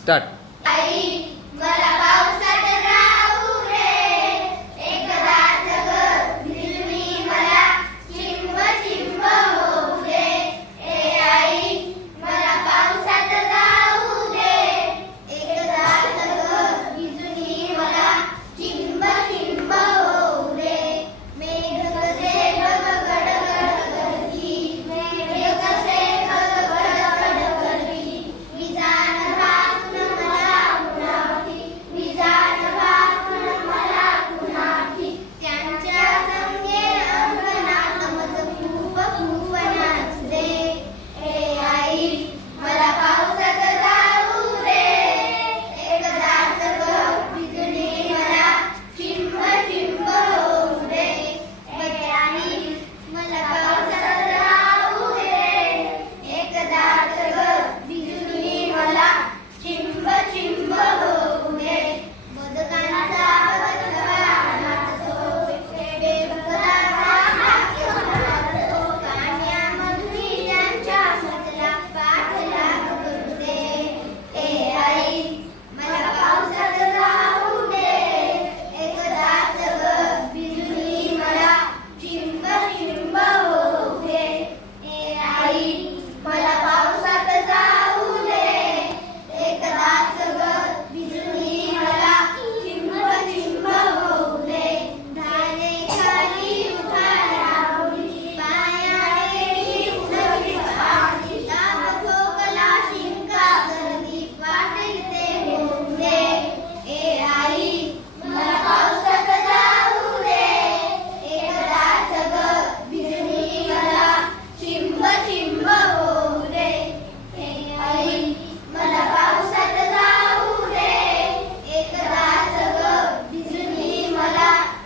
start. Hola.